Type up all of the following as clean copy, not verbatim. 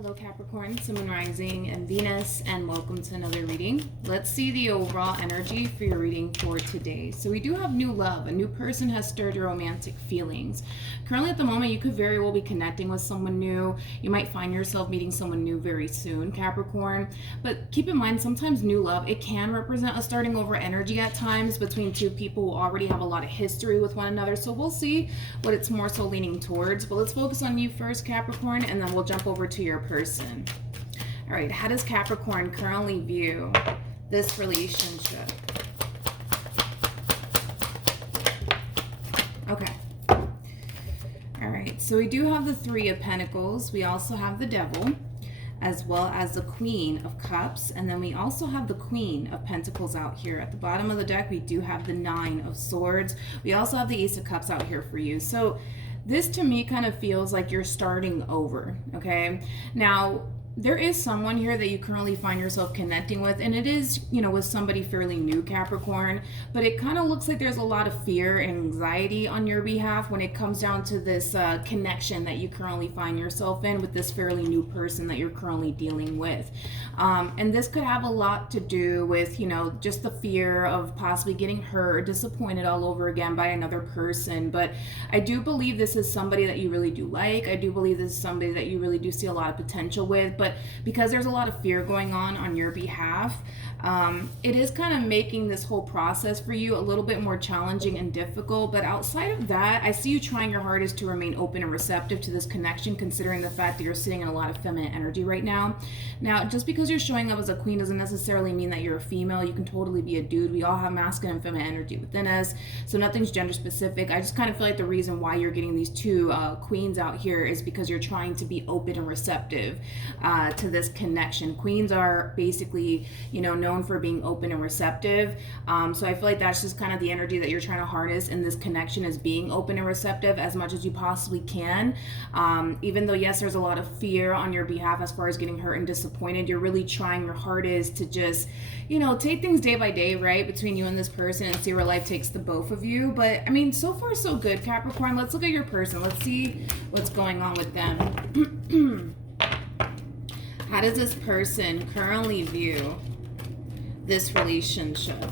Hello Capricorn, Sun, Moon, Rising, and Venus, and welcome to another reading. Let's see the overall energy for your reading for today. So we do have new love. A new person has stirred your romantic feelings. Currently at the moment, you could very well be connecting with someone new. You might find yourself meeting someone new very soon, Capricorn. But keep in mind, sometimes new love, it can represent a starting over energy at times between two people who already have a lot of history with one another. So we'll see what it's more so leaning towards. But let's focus on you first, Capricorn, and then we'll jump over to your person. All right, how does Capricorn currently view this relationship? Okay. All right, so we do have the Three of Pentacles. We also have the Devil, as well as the Queen of Cups. And then we also have the Queen of Pentacles out here. At the bottom of the deck, we do have the Nine of Swords. We also have the Ace of Cups out here for you. So this to me kind of feels like you're starting over, okay? Now, there is someone here that you currently find yourself connecting with, and it is, with somebody fairly new, Capricorn, but it kind of looks like there's a lot of fear and anxiety on your behalf when it comes down to this connection that you currently find yourself in with this fairly new person that you're currently dealing with. And this could have a lot to do with, just the fear of possibly getting hurt or disappointed all over again by another person. But I do believe this is somebody that you really do like. I do believe this is somebody that you really do see a lot of potential with. But because there's a lot of fear going on your behalf, it is kind of making this whole process for you a little bit more challenging and difficult. But outside of that, I see you trying your hardest to remain open and receptive to this connection, considering the fact that you're sitting in a lot of feminine energy right now. Now, just because you're showing up as a queen doesn't necessarily mean that you're a female. You can totally be a dude. We all have masculine and feminine energy within us, so nothing's gender specific. I just kind of feel like the reason why you're getting these two queens out here is because you're trying to be open and receptive to this connection. Queens are basically, known for being open and receptive. So I feel like that's just kind of the energy that you're trying to harness in this connection, is being open and receptive as much as you possibly can. Even though, yes, there's a lot of fear on your behalf as far as getting hurt and disappointed, you're really trying your hardest to just, take things day by day, right, between you and this person and see where life takes the both of you. But I mean, so far so good, Capricorn. Let's look at your person. Let's see what's going on with them. How does this person currently view this relationship?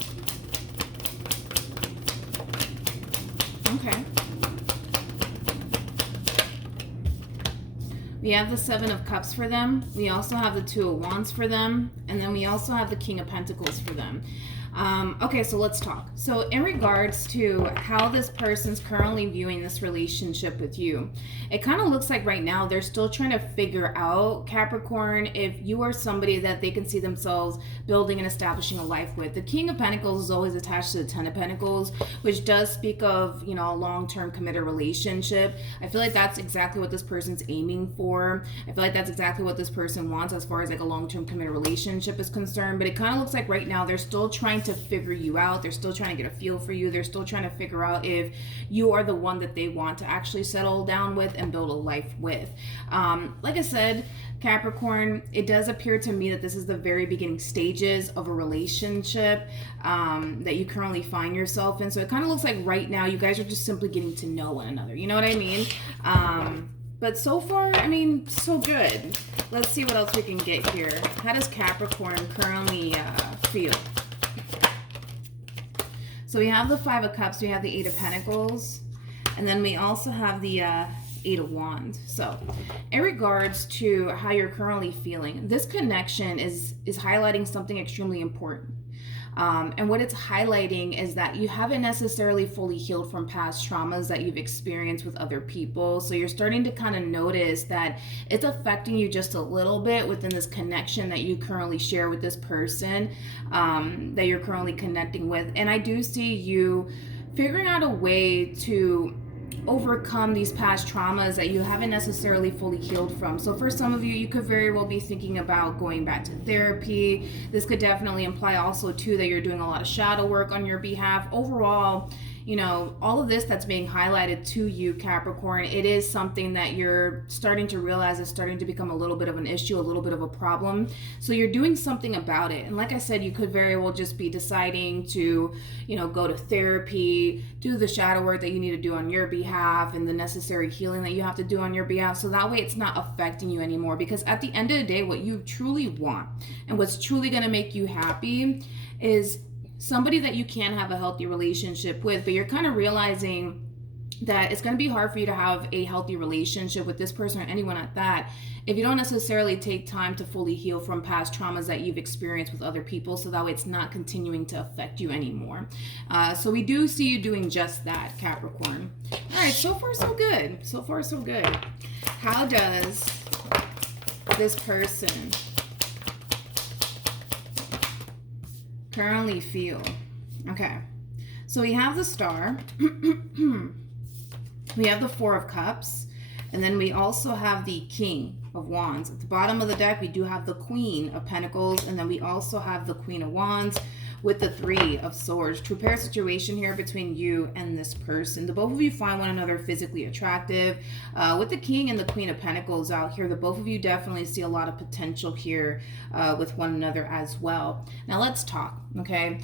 Okay. We have the Seven of Cups for them. We also have the Two of Wands for them. And then we also have the King of Pentacles for them. Okay, so let's talk. So in regards to how this person's currently viewing this relationship with you, it kind of looks like right now they're still trying to figure out, Capricorn, if you are somebody that they can see themselves building and establishing a life with. The King of Pentacles is always attached to the Ten of Pentacles, which does speak of, a long-term committed relationship. I feel like that's exactly what this person's aiming for. I feel like that's exactly what this person wants as far as like a long-term committed relationship is concerned. But it kind of looks like right now they're still trying to figure you out. They're still trying to get a feel for you. They're still trying to figure out if you are the one that they want to actually settle down with and build a life with. Like I said, Capricorn, it does appear to me that this is the very beginning stages of a relationship that you currently find yourself in. So it kind of looks like right now you guys are just simply getting to know one another. You know what I mean? But so far, I mean, so good. Let's see what else we can get here. How does Capricorn currently feel? So we have the Five of Cups, we have the Eight of Pentacles, and then we also have the Eight of Wands. So in regards to how you're currently feeling, this connection is highlighting something extremely important. And what it's highlighting is that you haven't necessarily fully healed from past traumas that you've experienced with other people. So you're starting to kind of notice that it's affecting you just a little bit within this connection that you currently share with this person that you're currently connecting with. And I do see you figuring out a way to overcome these past traumas that you haven't necessarily fully healed from. So for some of you, you could very well be thinking about going back to therapy. This could definitely imply also too that you're doing a lot of shadow work on your behalf. Overall, you know, all of this that's being highlighted to you, Capricorn, it is something that you're starting to realize is starting to become a little bit of an issue, a little bit of a problem. So you're doing something about it. And like I said, you could very well just be deciding to, you know, go to therapy, do the shadow work that you need to do on your behalf and the necessary healing that you have to do on your behalf. So that way it's not affecting you anymore. Because at the end of the day, what you truly want and what's truly going to make you happy is somebody that you can have a healthy relationship with, but you're kind of realizing that it's going to be hard for you to have a healthy relationship with this person or anyone at that if you don't necessarily take time to fully heal from past traumas that you've experienced with other people, so that way it's not continuing to affect you anymore. So we do see you doing just that, Capricorn. All right, so far so good. So far so good. How does this person currently feel? Okay, so we have the Star. We have the Four of Cups, and then we also have the King of Wands. At the bottom of the deck, we do have the Queen of Pentacles, and then we also have the Queen of Wands with the Three of Swords. True pair situation here between you and this person. The both of you find one another physically attractive. With the King and the Queen of Pentacles out here, the both of you definitely see a lot of potential here with one another as well. Now let's talk, okay?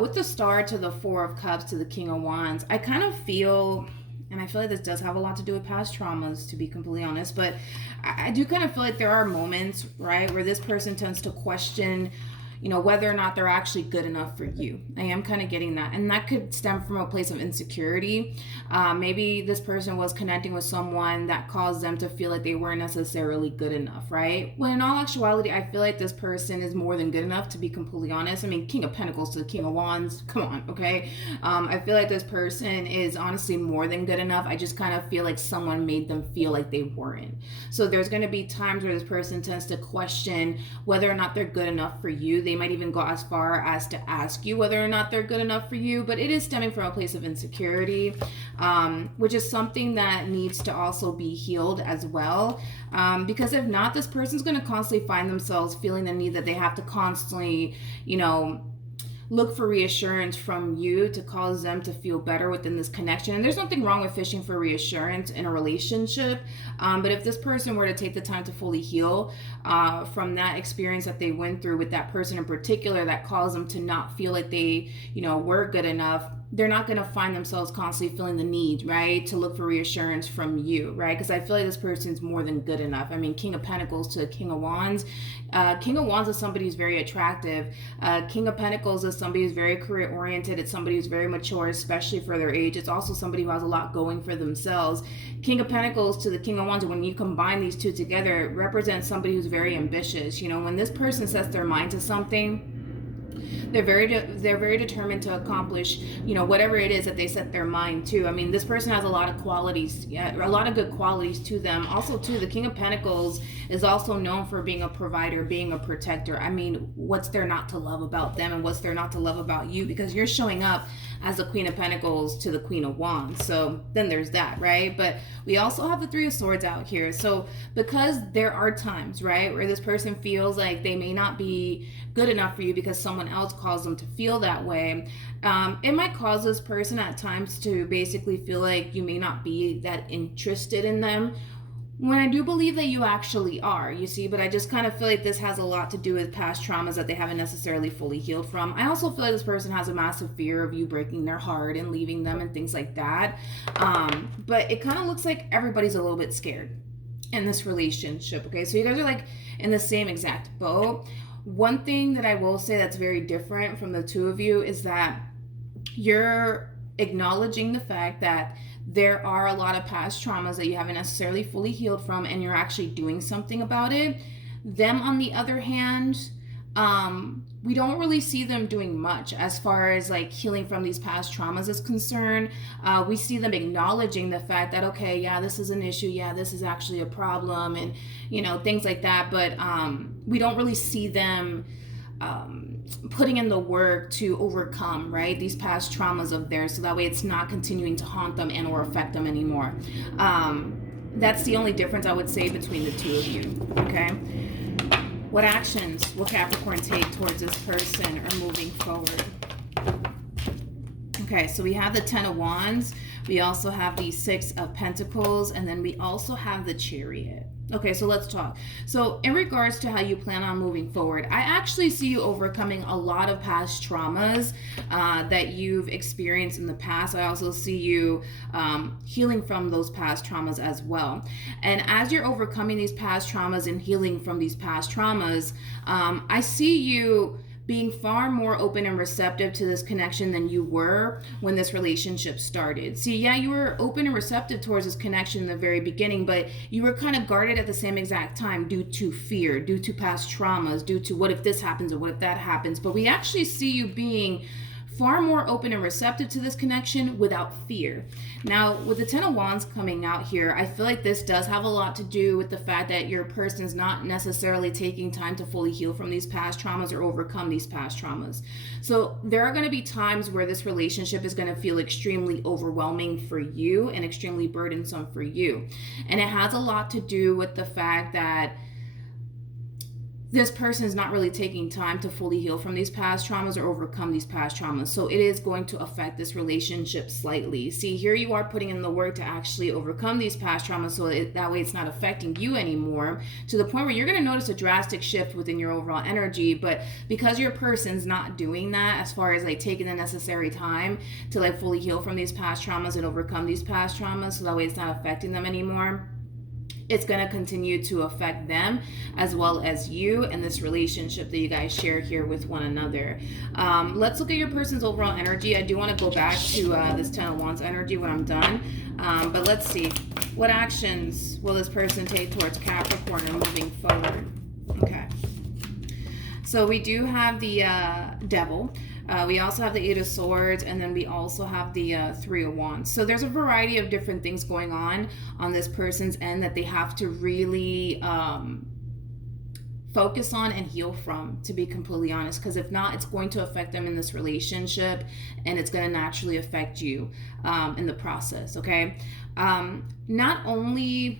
With the Star to the Four of Cups to the King of Wands, I kind of feel... and I feel like this does have a lot to do with past traumas, to be completely honest. But I do kind of feel like there are moments, right, where this person tends to question, you know, whether or not they're actually good enough for you. I am kind of getting that. And that could stem from a place of insecurity. Maybe this person was connecting with someone that caused them to feel like they weren't necessarily good enough, right? When in all actuality, I feel like this person is more than good enough, to be completely honest. I mean, King of Pentacles to the King of Wands, come on, okay? I feel like this person is honestly more than good enough. I just kind of feel like someone made them feel like they weren't. So there's going to be times where this person tends to question whether or not they're good enough for you. They might even go as far as to ask you whether or not they're good enough for you, but it is stemming from a place of insecurity, which is something that needs to also be healed as well. Because if not, this person's going to constantly find themselves feeling the need that they have to constantly, you know, look for reassurance from you to cause them to feel better within this connection. And there's nothing wrong with fishing for reassurance in a relationship. But if this person were to take the time to fully heal from that experience that they went through with that person in particular that caused them to not feel like they, you know, were good enough, they're not going to find themselves constantly feeling the need, right, to look for reassurance from you, right? Because I feel like this person's more than good enough. I mean, King of Pentacles to King of Wands. King of Wands is somebody who's very attractive. King of Pentacles is somebody who's very career-oriented. It's somebody who's very mature, especially for their age. It's also somebody who has a lot going for themselves. King of Pentacles to the King of Wands, when you combine these two together, it represents somebody who's very ambitious. You know, when this person sets their mind to something, they're very determined to accomplish, you know, whatever it is that they set their mind to. I mean, this person has a lot of qualities, a lot of good qualities to them. Also, too, the King of Pentacles is also known for being a provider, being a protector. I mean, what's there not to love about them, and what's there not to love about you? Because you're showing up as the Queen of Pentacles to the Queen of Wands. So then there's that, right? But we also have the Three of Swords out here. So because there are times, right, where this person feels like they may not be good enough for you because someone else caused them to feel that way, it might cause this person at times to basically feel like you may not be that interested in them, when I do believe that you actually are, you see. But I just kind of feel like this has a lot to do with past traumas that they haven't necessarily fully healed from. I also feel like this person has a massive fear of you breaking their heart and leaving them and things like that. But it kind of looks like everybody's a little bit scared in this relationship, okay? So you guys are like in the same exact boat. One thing that I will say that's very different from the two of you is that you're acknowledging the fact that there are a lot of past traumas that you haven't necessarily fully healed from, and you're actually doing something about it. Them, on the other hand, we don't really see them doing much as far as like healing from these past traumas is concerned. We see them acknowledging the fact that, okay, yeah, this is an issue. Yeah, this is actually a problem, and, you know, things like that. But we don't really see them putting in the work to overcome, right, these past traumas of theirs, so that way it's not continuing to haunt them and or affect them anymore. That's the only difference I would say between the two of you, okay? What actions will Capricorn take towards this person or moving forward? Okay, so we have the Ten of Wands, we also have the Six of Pentacles, and then we also have the Chariot. Okay, so let's talk. So in regards to how you plan on moving forward, I actually see you overcoming a lot of past traumas that you've experienced in the past. I also see you healing from those past traumas as well. And as you're overcoming these past traumas and healing from these past traumas, I see you being far more open and receptive to this connection than you were when this relationship started. See, yeah, you were open and receptive towards this connection in the very beginning, but you were kind of guarded at the same exact time due to fear, due to past traumas, due to what if this happens or what if that happens. But we actually see you being far more open and receptive to this connection without fear. Now, with the Ten of Wands coming out here, I feel like this does have a lot to do with the fact that your person is not necessarily taking time to fully heal from these past traumas or overcome these past traumas. So there are going to be times where this relationship is going to feel extremely overwhelming for you and extremely burdensome for you. And it has a lot to do with the fact that this person is not really taking time to fully heal from these past traumas or overcome these past traumas. So it is going to affect this relationship slightly. See, here you are putting in the work to actually overcome these past traumas so that way it's not affecting you anymore, to the point where you're going to notice a drastic shift within your overall energy. But because your person's not doing that, as far as like taking the necessary time to like fully heal from these past traumas and overcome these past traumas, so that way it's not affecting them anymore, it's going to continue to affect them as well as you and this relationship that you guys share here with one another. Let's look at your person's overall energy. I do want to go back to this Ten of Wands energy when I'm done. But let's see. What actions will this person take towards Capricorn and moving forward? Okay. So we do have the Devil. We also have the Eight of Swords, and then we also have the Three of Wands. So there's a variety of different things going on this person's end that they have to really focus on and heal from, to be completely honest, because if not, it's going to affect them in this relationship, and it's going to naturally affect you in the process, okay? Not only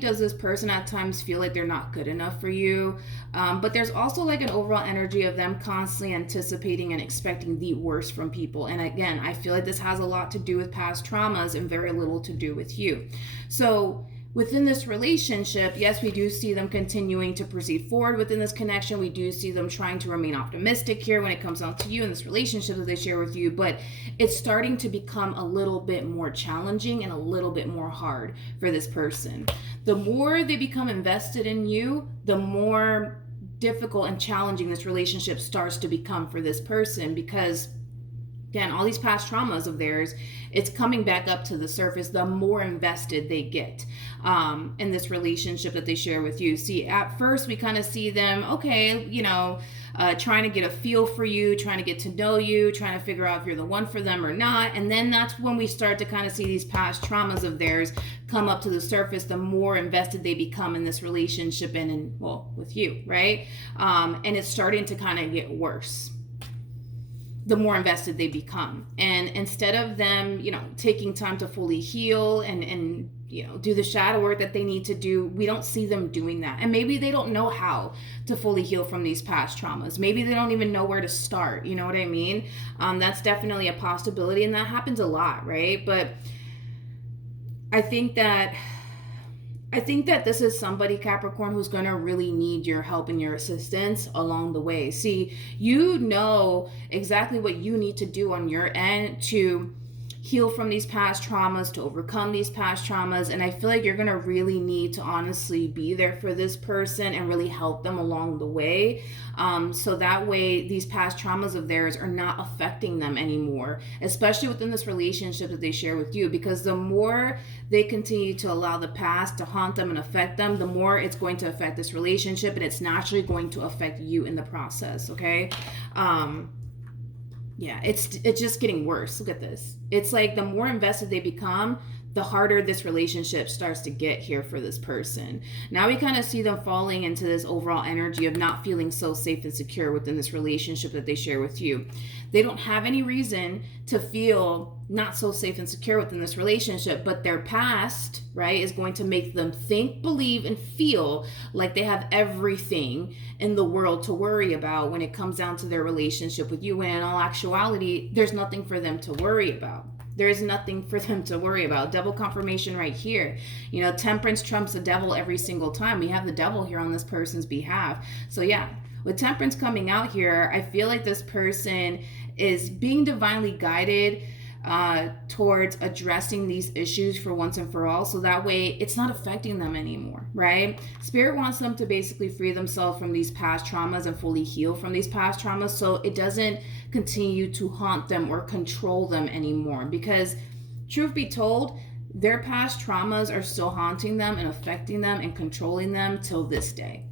does this person at times feel like they're not good enough for you, but there's also like an overall energy of them constantly anticipating and expecting the worst from people. And again, I feel like this has a lot to do with past traumas and very little to do with you. So within this relationship, yes, we do see them continuing to proceed forward within this connection. We do see them trying to remain optimistic here when it comes down to you and this relationship that they share with you, but it's starting to become a little bit more challenging and a little bit more hard for this person. The more they become invested in you, the more difficult and challenging this relationship starts to become for this person, because again, all these past traumas of theirs, it's coming back up to the surface the more invested they get in this relationship that they share with you. See, at first we kind of see them, okay, trying to get a feel for you, trying to get to know you, trying to figure out if you're the one for them or not. And then that's when we start to kind of see these past traumas of theirs come up to the surface, the more invested they become in this relationship and with you, right? And it's starting to kind of get worse the more invested they become. And instead of them, taking time to fully heal and do the shadow work that they need to do, we don't see them doing that. And maybe they don't know how to fully heal from these past traumas. Maybe they don't even know where to start. You know what I mean? That's definitely a possibility, and that happens a lot, right? But I think that this is somebody, Capricorn, who's going to really need your help and your assistance along the way. See, you know exactly what you need to do on your end to heal from these past traumas, to overcome these past traumas. And I feel like you're going to really need to honestly be there for this person and really help them along the way. So that way these past traumas of theirs are not affecting them anymore, especially within this relationship that they share with you, because the more they continue to allow the past to haunt them and affect them, the more it's going to affect this relationship, and it's naturally going to affect you in the process, okay? Yeah, it's just getting worse. Look at this. It's like the more invested they become, the harder this relationship starts to get here for this person. Now we kind of see them falling into this overall energy of not feeling so safe and secure within this relationship that they share with you. They don't have any reason to feel not so safe and secure within this relationship, but their past, right, is going to make them think, believe, and feel like they have everything in the world to worry about when it comes down to their relationship with you, when in all actuality, there's nothing for them to worry about. There is nothing for them to worry about. Double confirmation right here. You know, temperance trumps the devil every single time. We have the devil here on this person's behalf. So yeah, with temperance coming out here, I feel like this person is being divinely guided towards addressing these issues for once and for all, so that way it's not affecting them anymore, right? Spirit wants them to basically free themselves from these past traumas and fully heal from these past traumas, so it doesn't continue to haunt them or control them anymore. Because truth be told, their past traumas are still haunting them and affecting them and controlling them till this day.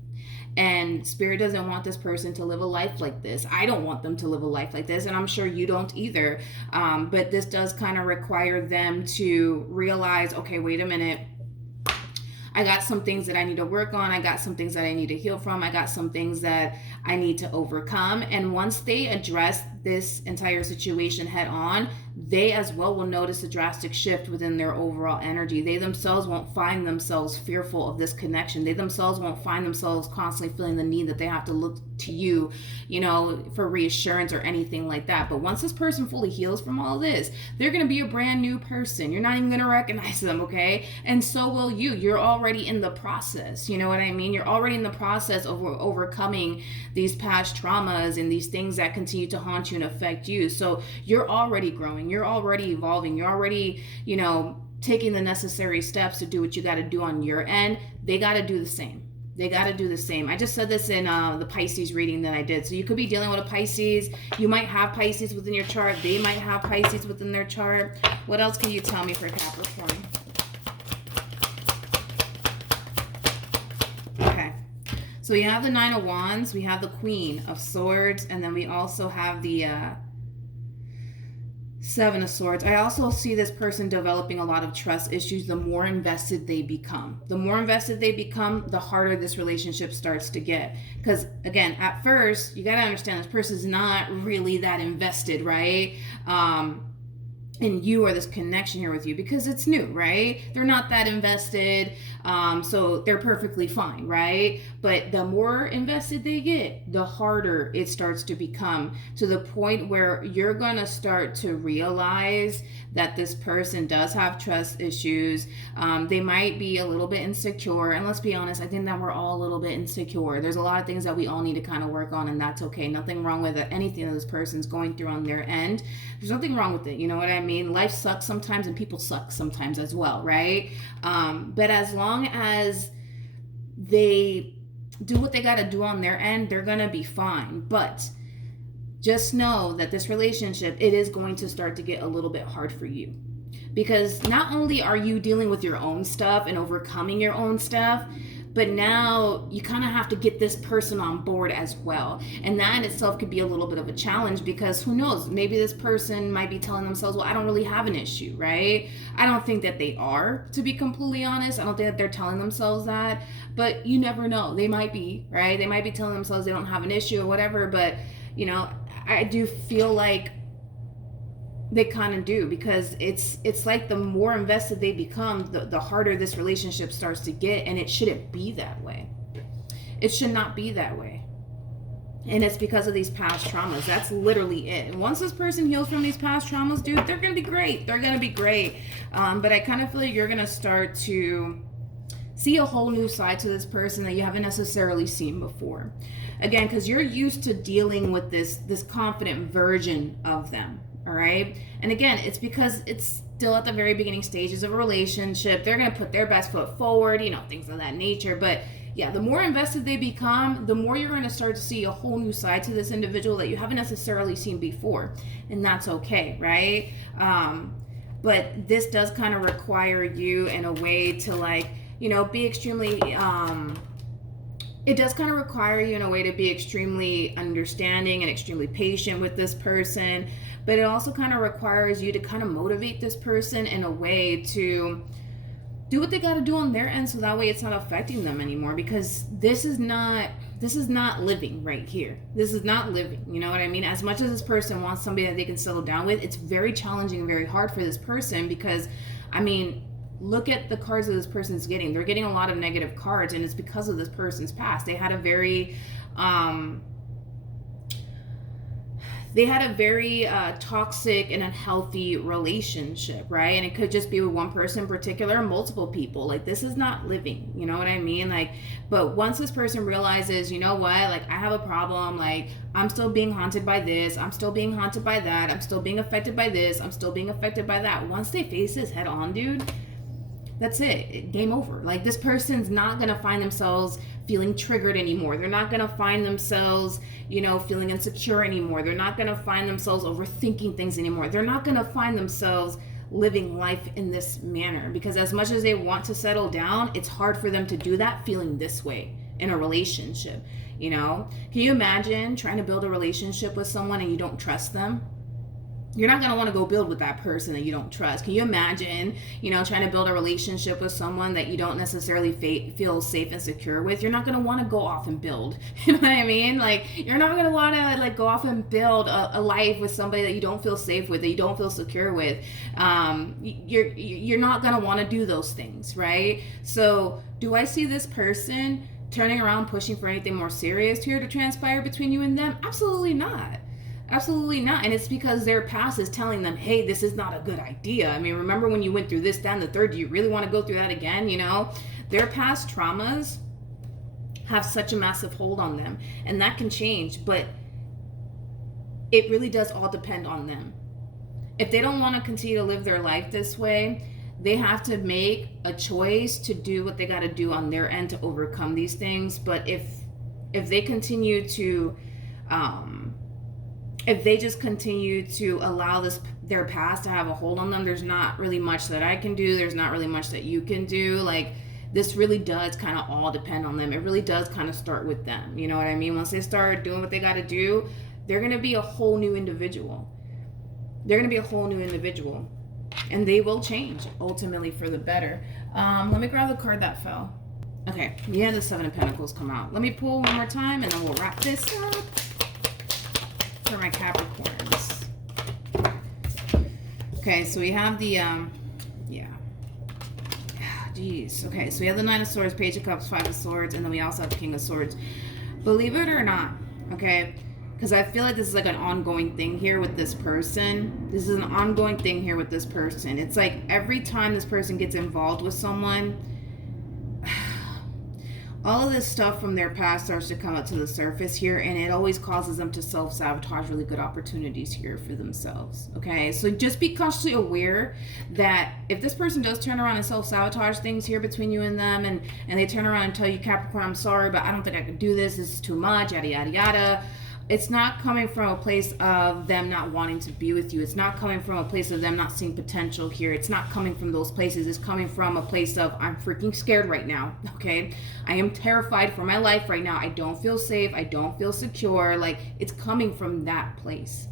And Spirit doesn't want this person to live a life like this. I don't want them to live a life like this, and I'm sure you don't either. But this does kind of require them to realize, okay, wait a minute. I got some things that I need to work on. I got some things that I need to heal from. I got some things that I need to overcome. And once they address this entire situation head on, they as well will notice a drastic shift within their overall energy. They themselves won't find themselves fearful of this connection. They themselves won't find themselves constantly feeling the need that they have to look to you, you know, for reassurance or anything like that. But once this person fully heals from all this, they're going to be a brand new person. You're not even going to recognize them, okay? And so will you. You're already in the process. You know what I mean? You're already in the process of overcoming these past traumas and these things that continue to haunt you and affect you. So you're already growing. You're already evolving. You're already, you know, taking the necessary steps to do what you got to do on your end. They got to do the same. They got to do the same. I just said this in the Pisces reading that I did. So you could be dealing with a Pisces. You might have Pisces within your chart. They might have Pisces within their chart. What else can you tell me for Capricorn? Okay. So we have the Nine of Wands. We have the Queen of Swords. And then we also have the Seven of Swords. I also see this person developing a lot of trust issues the more invested they become. The more invested they become, the harder this relationship starts to get. Because again, at first, you got to understand this person's not really that invested, right? In you or this connection here with you, because it's new, right? They're not that invested, so they're perfectly fine, right? But the more invested they get, the harder it starts to become, to the point where you're gonna start to realize that this person does have trust issues. They might be a little bit insecure, and let's be honest, I think that we're all a little bit insecure. There's a lot of things that we all need to kind of work on, and that's okay. Nothing wrong with it. Anything that this person's going through on their end, there's nothing wrong with it. You know what I mean? Life sucks sometimes, and people suck sometimes as well, right? But as long as they do what they got to do on their end, they're gonna be fine. But just know that this relationship, it is going to start to get a little bit hard for you, because not only are you dealing with your own stuff and overcoming your own stuff, but now you kind of have to get this person on board as well. And that in itself could be a little bit of a challenge, because who knows, maybe this person might be telling themselves, well, I don't really have an issue, right? I don't think that they are, to be completely honest. I don't think that they're telling themselves that, but you never know. They might be, right? They might be telling themselves they don't have an issue or whatever, but you know, I do feel like they kind of do, because it's like the more invested they become, the harder this relationship starts to get, and it shouldn't be that way. It should not be that way. And it's because of these past traumas. That's literally it. And once this person heals from these past traumas, dude, they're going to be great. They're going to be great. But I kind of feel like you're going to start to see a whole new side to this person that you haven't necessarily seen before. Again, because you're used to dealing with this confident version of them. All right. And again, it's because it's still at the very beginning stages of a relationship. They're going to put their best foot forward, you know, things of that nature. But yeah, the more invested they become, the more you're going to start to see a whole new side to this individual that you haven't necessarily seen before. And that's okay, right? But this does kind of require you in a way to, like, you know, be extremely, it does kind of require you in a way to be extremely understanding and extremely patient with this person. but it also kind of requires you to kind of motivate this person in a way to do what they got to do on their end, so that way it's not affecting them anymore, because this is not living right here. This is not living, you know what I mean? As much as this person wants somebody that they can settle down with, it's very challenging and very hard for this person, because I mean, look at the cards that this person's getting. They're getting a lot of negative cards, and it's because of this person's past. They had a very toxic and unhealthy relationship, right? And it could just be with one person in particular, or multiple people. Like, this is not living, you know what I mean? Like, but once this person realizes, you know what, like, I have a problem, like, I'm still being haunted by this, I'm still being haunted by that, I'm still being affected by this, I'm still being affected by that. Once they face this head on, dude, that's it. Game over. Like, this person's not gonna find themselves feeling triggered anymore. They're not gonna find themselves, you know, feeling insecure anymore. They're not gonna find themselves overthinking things anymore. They're not gonna find themselves living life in this manner, because as much as they want to settle down, it's hard for them to do that feeling this way in a relationship. You know, can you imagine trying to build a relationship with someone and you don't trust them? You're not going to want to go build with that person that you don't trust. Can you imagine, you know, trying to build a relationship with someone that you don't necessarily feel safe and secure with? You're not going to want to go off and build. You know what I mean? Like, you're not going to want to, like, go off and build a life with somebody that you don't feel safe with, that you don't feel secure with. You're not going to want to do those things, right? So do I see this person turning around, pushing for anything more serious here to transpire between you and them? Absolutely not. Absolutely not. And it's because their past is telling them, hey, this is not a good idea. I mean, remember when you went through this, that, and the third? Do you really want to go through that again? You know, their past traumas have such a massive hold on them, and that can change, but it really does all depend on them. If they don't want to continue to live their life this way, they have to make a choice to do what they got to do on their end to overcome these things. But if they continue to if they just continue to allow their past to have a hold on them, there's not really much that I can do. There's not really much that you can do. Like, this really does kind of all depend on them. It really does kind of start with them. You know what I mean? Once they start doing what they got to do, they're going to be a whole new individual. They're going to be a whole new individual. And they will change, ultimately, for the better. Let me grab the card that fell. Okay, yeah, the Seven of Pentacles come out. Let me pull one more time, and then we'll wrap this up. For my Capricorns. Okay, so we have the geez. Okay, so we have the Nine of Swords, Page of Cups, Five of Swords, and then we also have the King of Swords. Believe it or not, okay, because I feel like this is like an ongoing thing here with this person. This is an ongoing thing here with this person. It's like every time this person gets involved with someone, all of this stuff from their past starts to come up to the surface here, and it always causes them to self-sabotage really good opportunities here for themselves, okay? So just be consciously aware that if this person does turn around and self-sabotage things here between you and them, and they turn around and tell you, Capricorn, I'm sorry, but I don't think I can do this, this is too much, yada, yada, yada, it's not coming from a place of them not wanting to be with you. It's not coming from a place of them not seeing potential here. It's not coming from those places. It's coming from a place of, I'm freaking scared right now, okay? I am terrified for my life right now. I don't feel safe. I don't feel secure. Like, it's coming from that place.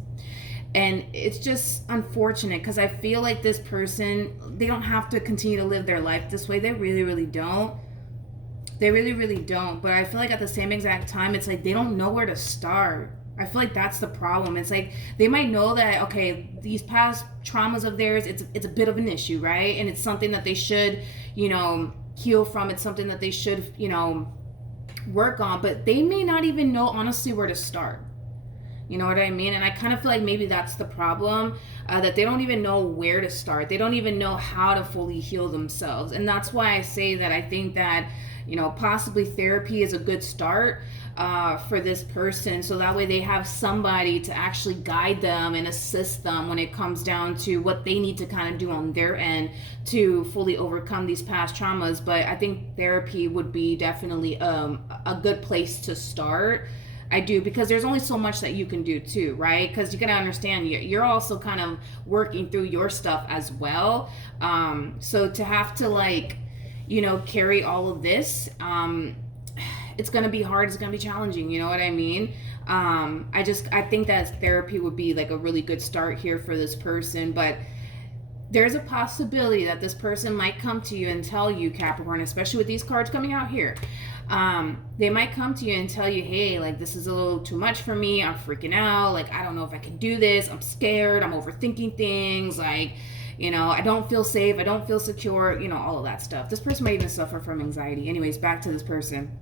And it's just unfortunate, because I feel like this person, they don't have to continue to live their life this way. They really, really don't. They really, really don't. But I feel like at the same exact time, it's like they don't know where to start. I feel like that's the problem. It's like they might know that, okay, these past traumas of theirs, it's a bit of an issue, right? And it's something that they should, you know, heal from. It's something that they should, you know, work on. But they may not even know, honestly, where to start. You know what I mean? And I kind of feel like maybe that's the problem, that they don't even know where to start. They don't even know how to fully heal themselves. And that's why I say that I think that, you know, possibly therapy is a good start for this person, so that way they have somebody to actually guide them and assist them when it comes down to what they need to kind of do on their end to fully overcome these past traumas. But I think therapy would be definitely a good place to start. I do, because there's only so much that you can do too, right? Because you gotta understand, you're also kind of working through your stuff as well. So to have to, like, you know, carry all of this it's going to be hard. It's going to be challenging. You know what I mean? I think that therapy would be like a really good start here for this person. But there's a possibility that this person might come to you and tell you, Capricorn, especially with these cards coming out here. They might come to you and tell you, hey, like, this is a little too much for me. I'm freaking out. Like, I don't know if I can do this. I'm scared. I'm overthinking things. Like, you know, I don't feel safe. I don't feel secure. You know, all of that stuff. This person might even suffer from anxiety. Anyways, back to this person.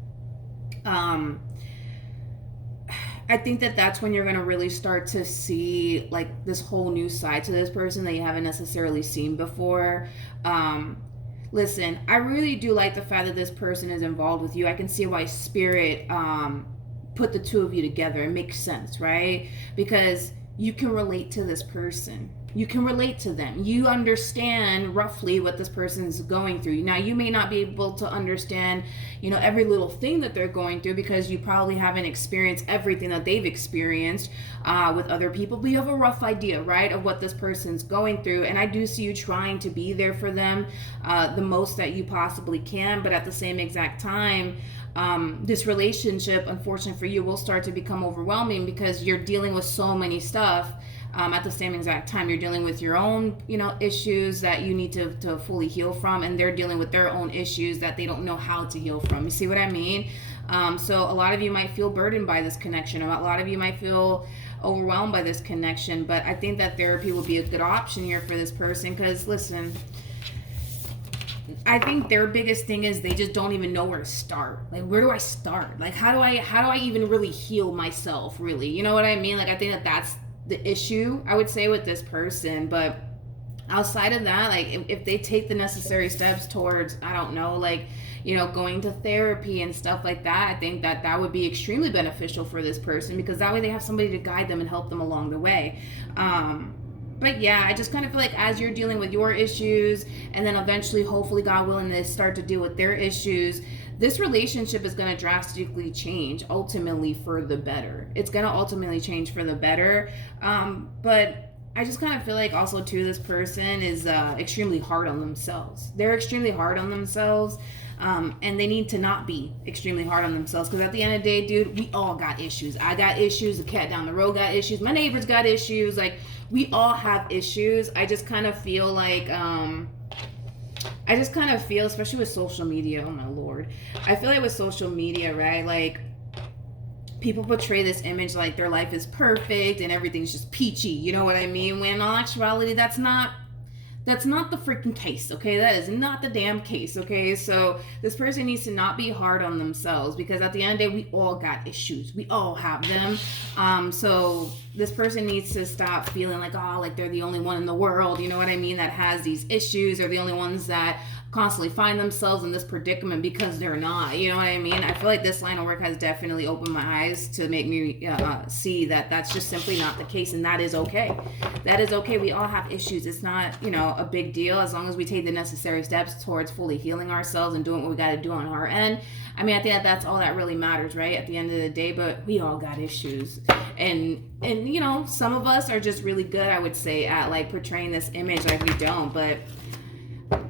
I think that that's when you're going to really start to see like this whole new side to this person that you haven't necessarily seen before. Listen, I really do like the fact that this person is involved with you. I can see why Spirit put the two of you together. It makes sense, right? Because you can relate to this person. You can relate to them. You understand roughly what this person is going through. Now, you may not be able to understand, you know, every little thing that they're going through because you probably haven't experienced everything that they've experienced with other people, but you have a rough idea, right, of what this person's going through. And I do see you trying to be there for them the most that you possibly can, but at the same exact time, this relationship, unfortunately for you, will start to become overwhelming because you're dealing with so many stuff. At the same exact time, you're dealing with your own, you know, issues that you need to fully heal from, and they're dealing with their own issues that they don't know how to heal from. You see what I mean? So a lot of you might feel burdened by this connection. A lot of you might feel overwhelmed by this connection, but I think that therapy will be a good option here for this person because, listen, I think their biggest thing is they just don't even know where to start. Like, where do I start? Like, how do I even really heal myself, really? You know what I mean? Like, I think that that's the issue, I would say, with this person. But outside of that, like, if they take the necessary steps towards, I don't know, like, you know, going to therapy and stuff like that, I think that that would be extremely beneficial for this person because that way they have somebody to guide them and help them along the way. But yeah, I just kind of feel like as you're dealing with your issues and then eventually, hopefully, God willing, they start to deal with their issues, this relationship is going to drastically change, ultimately for the better. It's going to ultimately change for the better. But I just kind of feel like also, too, this person is extremely hard on themselves. They're extremely hard on themselves. And they need to not be extremely hard on themselves because at the end of the day, dude, we all got issues. I got issues. The cat down the road got issues. My neighbors got issues. Like, we all have issues. I just kind of feel like, especially with social media, oh my Lord, I feel like with social media, right, like, people portray this image like their life is perfect and everything's just peachy, you know what I mean? When in all actuality, that's not the freaking case, okay? That is not the damn case, okay? So this person needs to not be hard on themselves because at the end of the day, we all got issues. We all have them. So this person needs to stop feeling like, oh, like they're the only one in the world, you know what I mean, that has these issues, or the only ones that constantly find themselves in this predicament because they're not, you know what I mean? I feel like this line of work has definitely opened my eyes to make me see that that's just simply not the case, and that is okay. That is okay. We all have issues. It's not, you know, a big deal as long as we take the necessary steps towards fully healing ourselves and doing what we got to do on our end. I mean, I think that's all that really matters, right, at the end of the day, but we all got issues. And you know, some of us are just really good, I would say, at like portraying this image like we don't, but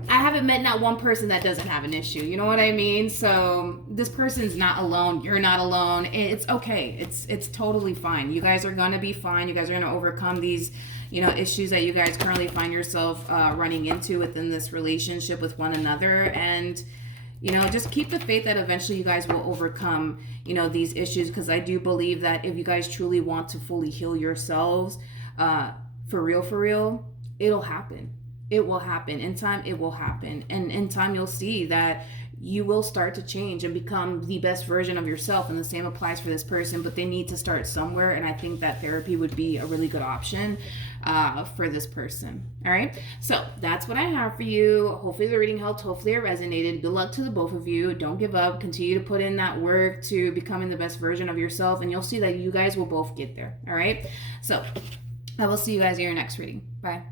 I haven't met not one person that doesn't have an issue. You know what I mean? So this person's not alone. You're not alone. It's okay. It's totally fine. You guys are going to be fine. You guys are going to overcome these, you know, issues that you guys currently find yourself running into within this relationship with one another. And, you know, just keep the faith that eventually you guys will overcome, you know, these issues. Because I do believe that if you guys truly want to fully heal yourselves, for real, it'll happen. It will happen. In time, it will happen. And in time, you'll see that you will start to change and become the best version of yourself. And the same applies for this person, but they need to start somewhere. And I think that therapy would be a really good option for this person. All right. So that's what I have for you. Hopefully the reading helped. Hopefully it resonated. Good luck to the both of you. Don't give up. Continue to put in that work to becoming the best version of yourself. And you'll see that you guys will both get there. All right. So I will see you guys in your next reading. Bye.